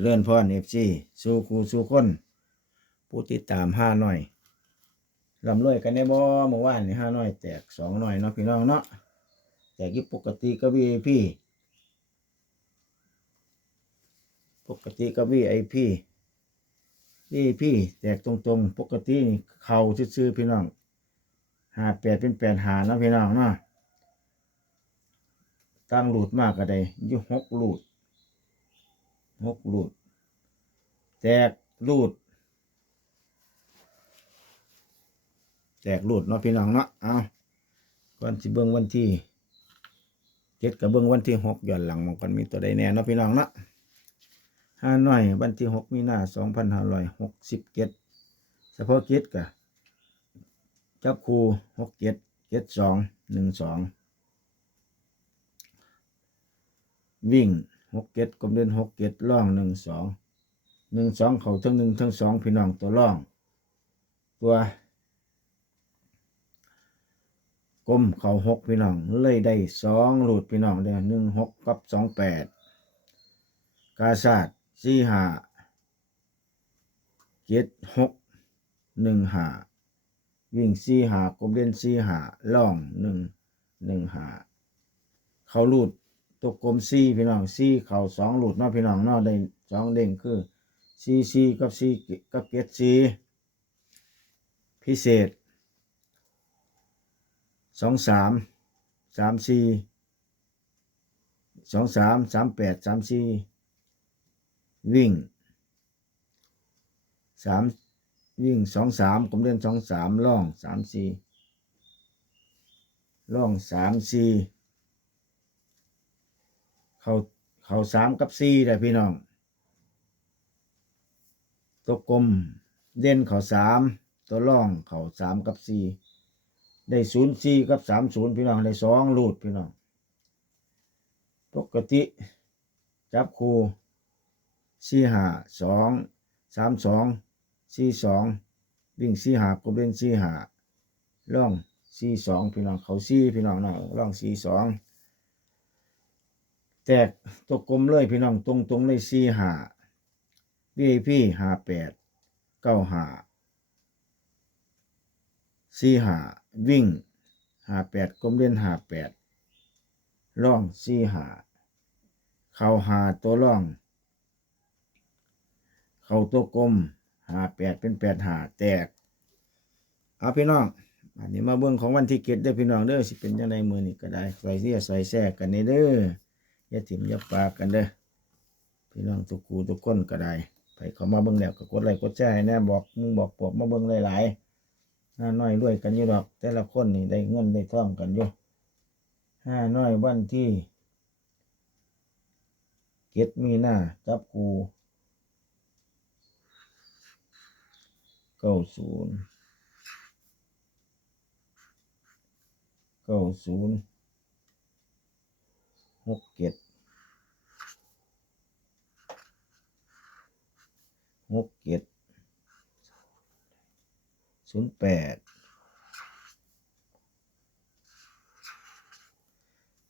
เลื่อนพรเอฟซีสู้ครูสู้คนผู้ติดตามห้าหน่อยลำรวยกันได้บ่เมื่อวานนี่ห้าหน่อย แตกสองหน่อยเนาะพี่น้องเนาะแตกยี่ปกติก็วีไอพีปกติก็วีไอพีวีไอพีแตกตรงๆ ปกติเข่าซื่อๆพี่น้องหาแปดเป็นแปดหาเนาะพี่น้องเนาะตั้งหลุดมากก็ได้อยุหกหลุด หกลุดแตกลุดแตกลุดเนาะพี่น้องเนาะเอาก่อนสิเบิ่งวันที่เจ็ดกับเบิ่งวันที่หกย้อนหลังมันกันมีตัวใดแน่เนาะพี่น้องเนาะห้าหน่อยวันที่หกมีนาสองพันห้าร้อยหกสิบเจ็ดเฉพาะกิจกะจับคูหกเจ็ดเจ็ดสองหนึ่งสองวิ่ง หกเจ็ดกลมเดินหกเจ็ดล่องหนึ่งสองหนึ่งสองเขาทั้งหนึ่งทั้งสองพี่น้องตัวล่อง ตัวกลมเขาหกพี่น้องเลยได้สองหลุดพี่น้องเด้อหนึ่งหกกับสองแปดกาศาสตร์สี่หาเจ็ดหกหนึ่งหาวิ่งสี่หากลมเล่นสี่หาล่องหนึ่งหนึ่งหาเขาหลุด ตัวกลมสี่พี่น้องสี่เข่าสองหลุดเนาะพี่น้องเนาะได้สองเด้งคือสี่สี่กับสี่กับเจ็ดสี่พิเศษสองสามสามสี่สองสามสามแปดสามสี่วิ่งสามวิ่งสองสามผมเล่นสองสามล่องสามสี่ล่องสามสี่ เขาเขาสามกับสี่เลยพี่น้อง ตัวกลมเด่นเขาสามตัวล่องเขาสามกับสี่ได้ศูนย์สี่กับสามศูนย์พี่น้องได้สองลูดพี่น้อง ปกติ จับคูสี่ห้าสองสามสองสี่สองวิ่งสี่ห้ากบเล่นสี่ห้าล่องสี่สองพี่น้องเขาสี่พี่น้องเนาะล่องสี่สอง แตกตัวกลมเลยพี่น้องตรงตรงเลยสี่หาวีพี่หาแปดเก้าหาสี่หาวิ่งหาแปดกลมเล่นหาแปดร่องสี่หาเข่าหาตัวร่อง เข่าตัวกลมหาแปดเป็นแปดหาแตกเอาพี่น้องอันนี้มาเบื้องของวันที่เก็ดได้อพี่น้องเด้อสิเป็นยังไงมือนี่ก็ได้ใส่เสียใส่แทรกกันนี่เด้อ อย่าถิ่มอย่าปากกันเด้อพี่น้องทุกคูทุกคนก็ได้ไปเขามาเบื้งแล้วก็กดไลค์กดแชร์ให้แน่บอกมึงบอกปวกมาเบื้งหลายๆห้าน้อยรวยกันอยู่ดอก แต่ละคนนี่ได้เงินได้ท่องกันอยู่ห้าน้อยวันที่เก็ดมีหน้าจับกูเก้าศูนย์เก้าศูนย์ หกเจ็ดหกเจ็ดศูนย์แปด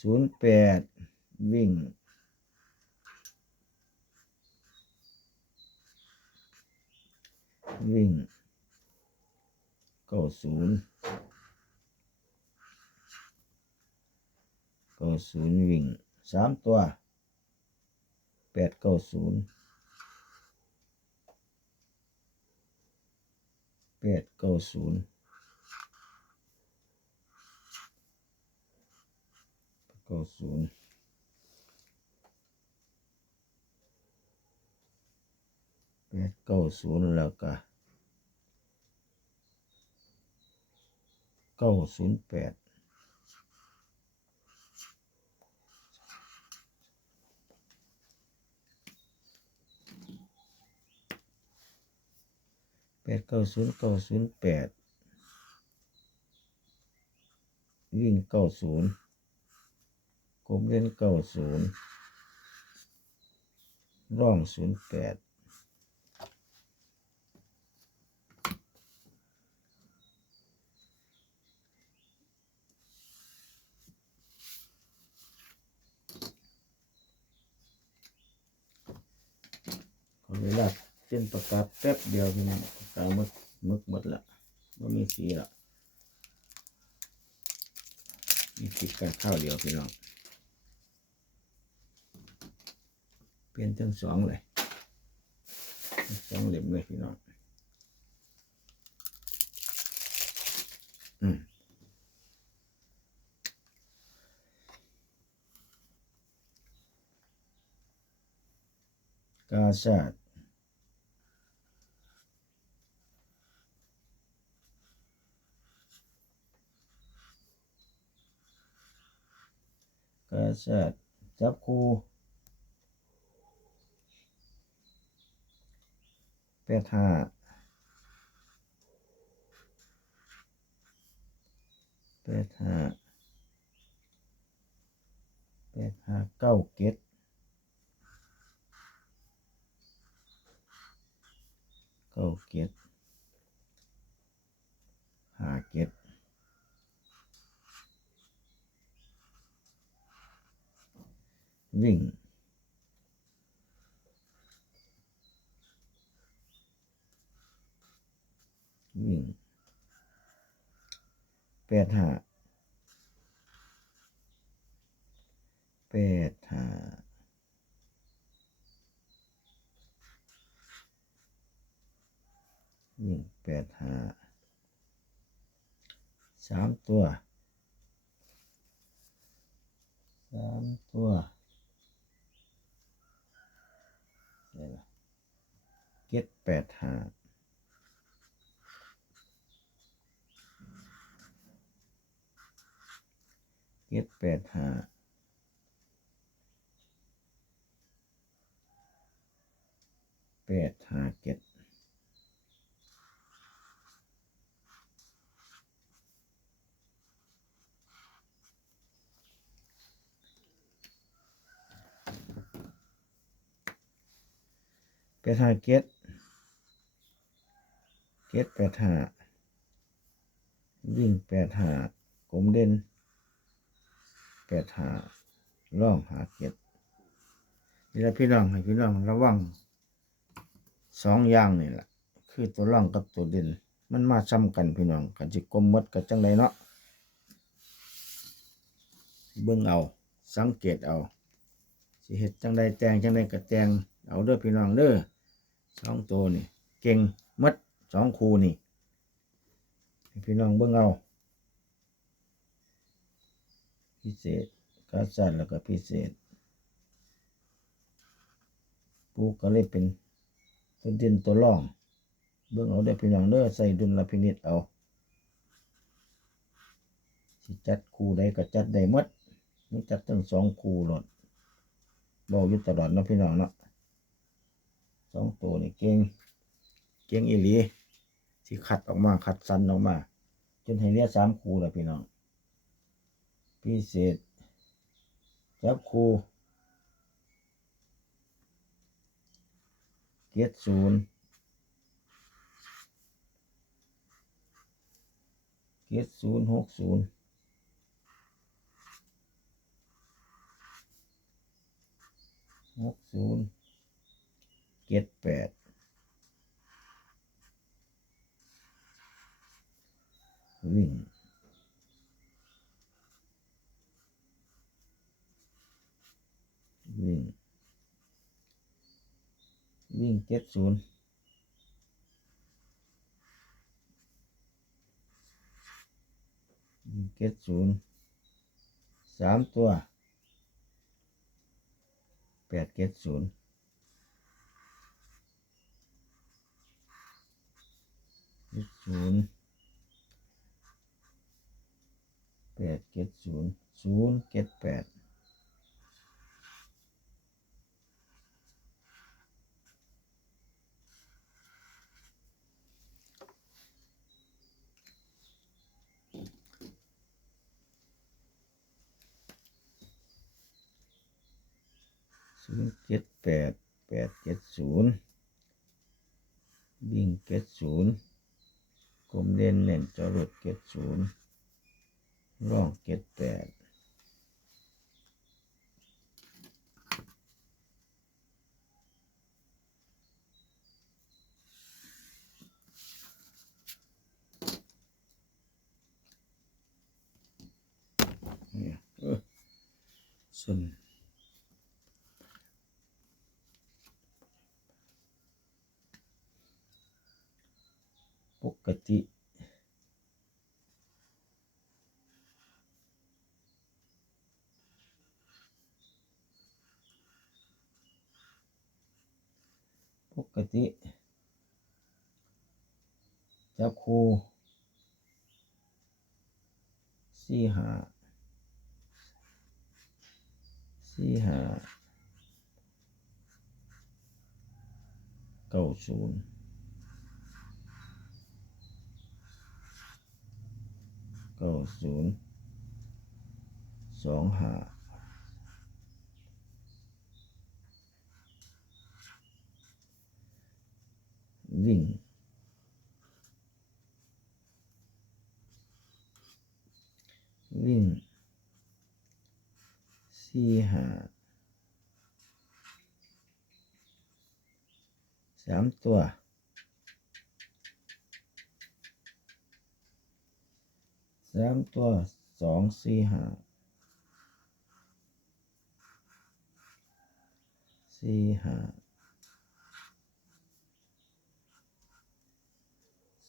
ศูนย์แปดวิ่งวิ่งเก้าศูนย์ เก้าศูนย์วิ่งสามตัวแปดเก้าศูนย์แปดเก้าศูนย์เก้าศูนย์แปดเก้าศูนย์แล้วก็เก้าศูนย์แปด ดเก้าศูนย์เก้าศูนย์แปดวิ่งเก้าศูนย์กลมเล่นเก้าศูนย์ร่องศูนย์แปดเวลาเส้นประกาศแป๊บเดียวพี่น้องปา กกาหมดมึกหมดละไม่มีสีละมีติดกันข้าวเดียวพี่น้องเปลี่ยนทั้งสองเลยสองเหลี่ยมเลยพี่น้องอืมกาชาด กระเสดจับคูแปดห้าแปดห้าแปดห้าเก้าเก็ดเก้าเก็ดห้าเก็ด วิ่ง วิ่งแปดห้าแปดห้าวิ่งแปดห้าสามตัวสามตัว ได้ละเจ็ดแปดห้าเจ็ดแปดห้าแปดห้าเจ็ด แปดห้าเจ็ดเจ็ดแปดห้าวิ่งแปดห้ากลมเด่นแปดห้าร่องหาเจ็ดนี่แหละพี่น้องให้พี่น้องระวังสองอย่างนี่แหละคือตัวร่องกับตัวเด่นมันมาซ้ำกันพี่น้องกันจิกลมมดกับจังไดเนาะเบิ่งเอา สังเกตเอาสิเฮ็ดจังใดแตงจังใดก็แตงเอาเด้อพี่น้องเด้อ สองตัวนี่ เก่งมัดสองคูนี่ พี่น้องเบิ่งเอา พิเศษกาสันแล้วก็พิเศษ ปูก็เลยเป็นตัวด่นตัวร่อง เบิ่งเอาเด้อพี่น้องเด้อใส่ดุลละพินิจเอาสิจัดคู่ใดก็จัดได้หมดมีจัดทั้งสองคูหลดบอกยู่ตลอดนะพี่น้องเนาะ สองตัวนี่เก่งเก่งอีหลีที่ขัดออกมาขัดสันออกมา จนให้เหลือสามคูแล้วพี่น้องพิเศษจับคูเกียรศูนย์เกียรศูนย์หกศูนย์หกศูนย์ เจ็ดแปดวิ่งวิ่ง วิ่งเจ็ดศูนย์วิ่งเจ็ดศูนย์สามตัวแปดเจ็ดศูนย์เจ็ด ศูนย์แปดเจ็ดศูนย์ศูนย์เจ็ดแปดศูนย์เจ็ดแปดแปดเจ็ดศูนย์วิ่งเจ็ดศูนย์ กลมเด่นเน่นจรวดเกตศูนย์ร่องเกตแปดเนี่ยเออส่วน ปกติปกติจับคูสี่หาสี่หาเก้าศูนย์ เก้าศูนย์สองหาวิ่งวิ่งสี่หาสามตัว สามตัวสองสี่หาสี่หา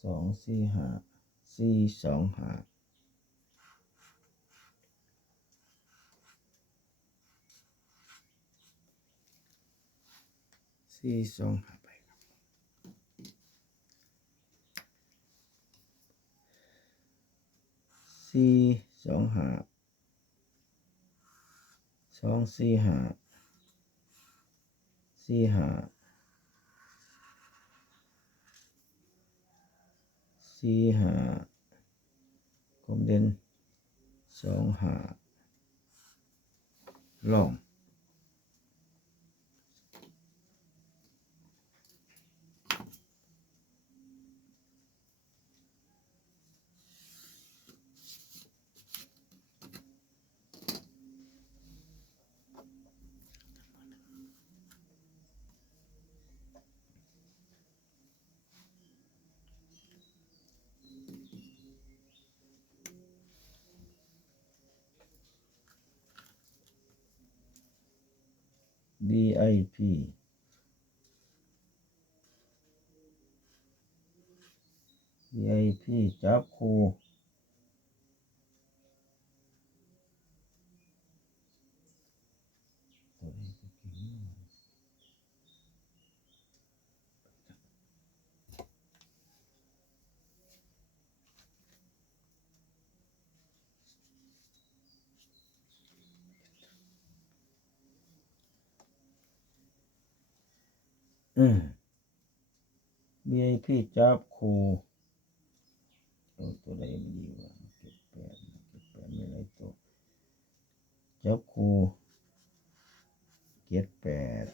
สองสี่หาสี่สองหาสี่สองหาไปครับ สี่สองหาสองสี่หาสี่หาสี่หากลมเด่นสองหาลอง BIP VIP จับคู่ อืม VIP จับคู่เอาตัวใดมันดีวะเก็บแปดเก็บแปดมีอะไรตัวจับคูเก็บแปด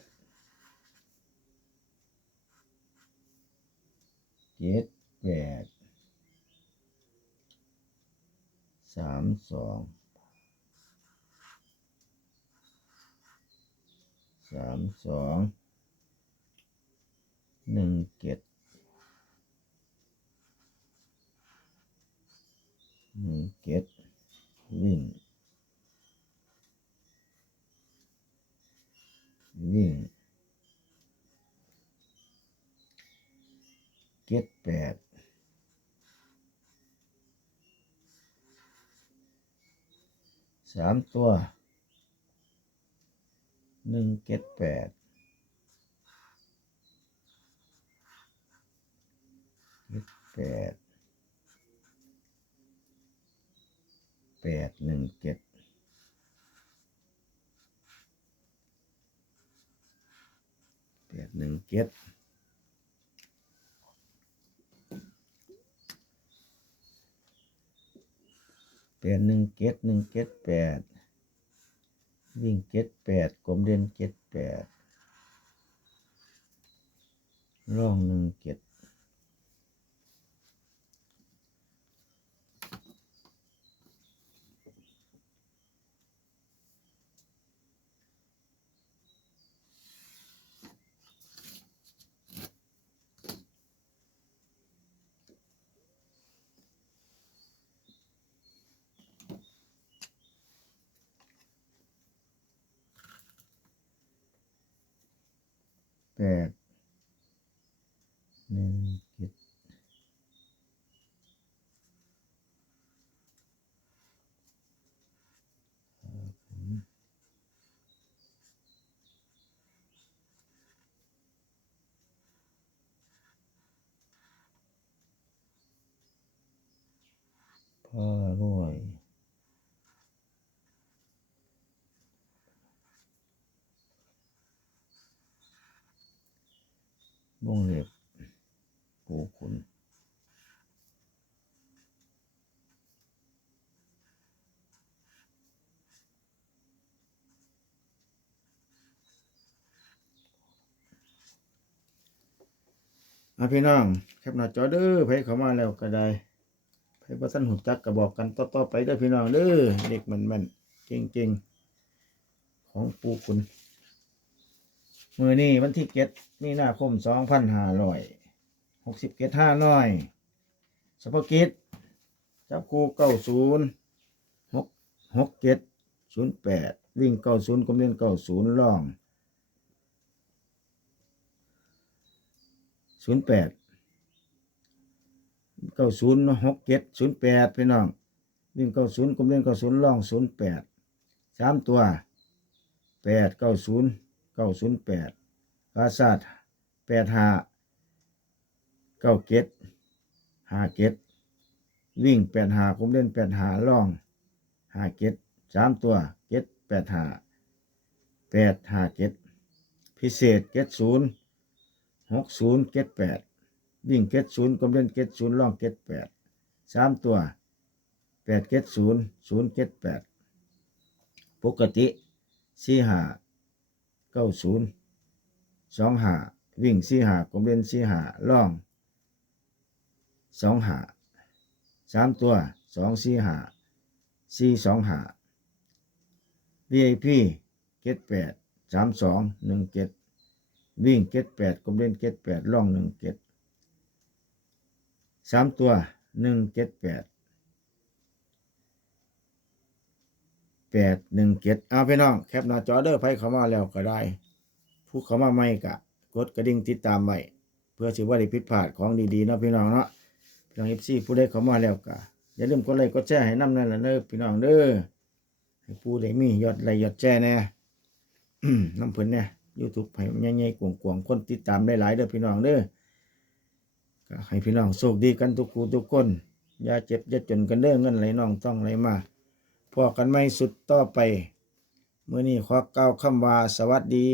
เจ็ดแปดสามสองสามสอง หนึ่งเจ็ดหนึ่งเจ็ดวิ่ง วิ่งเจ็ดแปดสามตัวหนึ่งเจ็ดแปดเจ็ด แปดแปดหนึ่งเจ็ดแปดหนึ่งเจ็ดแปดหนึ่งเจ็ดหนึ่งเจ็ดแปดวิ่งเจ็ดแปดกลมเด่นเจ็ดแปดร่องหนึ่งเจ็ด แปดหนึ่งเจ็ดพ่อรวย วงเล็บปูขุน อะพี่น้องแคปหน้าจอเด้อไผเข้ามาแล้วก็ได้ไผบ่ทันหูจักก็บอกกันต่อๆไปเด้อพี่น้องเด้อเด็กมันมันเก่งๆ ของปูขุนมือนี้วันที่เก็ดมีนาคมสองพันห้าร้อยหกสิบเก็ดห้าน้อยสปกิจจับคูเก้าศูนย์หกหกเจ็ดศูนย์แปดวิ่งเก้าศูนย์กลมเล่นเก้าศูนย์ล่อง ศูนย์แปดเก้าศูนย์หกเจ็ดศูนย์แปดพี่น้องวิ่งเก้าศูนย์กลมเล่นเก้าศูนย์ล่องศูนย์แปดสามตัวแปดเก้าศูนย์เก้าศูนย์แปดกาซาดแปดห้าเก้าเจ็ดห้าเจ็ดวิ่งแปดหาผมเล่นแปดหาล่องห้าเจ็ดสามตัวเจ็ดแปดหาแปดห้าเจ็ดพิเศษเจ็ดศูนย์ หกศูนย์เจ็ดแปดวิ่งเจ็ดศูนย์ผมเล่นเจ็ดศูนย์ล่องเจ็ดแปดสามตัวแปดเจ็ดศูนย์ศูนย์เจ็ดแปดปกติสี่หาเก้าศูนย์สองหาวิ่งสี่หาผมเล่นสี่หาล่องสองหาสามตัวสองสี่หาสี่สองหา VIP เก็ดแปดสามสองหนึ่งเก็ด วิ่งเก็ดแปดกลมเล่นเก็ดแปดล่องหนึ่งเก็ดสามตัวหนึ่งเก็ดแปดแปดหนึ่งเก็ดเอาพี่น้องแคปหน้าจอเด้อไผเขามาแล้วก็ได้ ผู้เขามาใหม่กะ กดกระดิ่งติดตามไว้เพื่อสิว่าได้ผิดพลาดของดีๆเนาะพี่น้องเนาะพี่น้องเอฟซีผู้ใดเขามาแล้วก็อย่าลืมกดไลค์กดแชร์ให้น้ำนั่นแหละเด้อพี่น้องเด้อให้ผู้ใดมียอดไลค์ยอดแชร์แน่น้ำเพิ่นเนี่ย ยูทูบให้มันใหญ่ๆกวางๆคนติดตามได้หลายเด้อพี่น้องเด้อก็ให้พี่น้องโชคดีกันทุกคู่ทุกคนอย่าเจ็บอย่าจนกันเด้อเงินไหลน้องต้องไหลมาพอกันไม่สุดต่อไปเมื่อนี้ขอก้าวคำว่าสวัสดี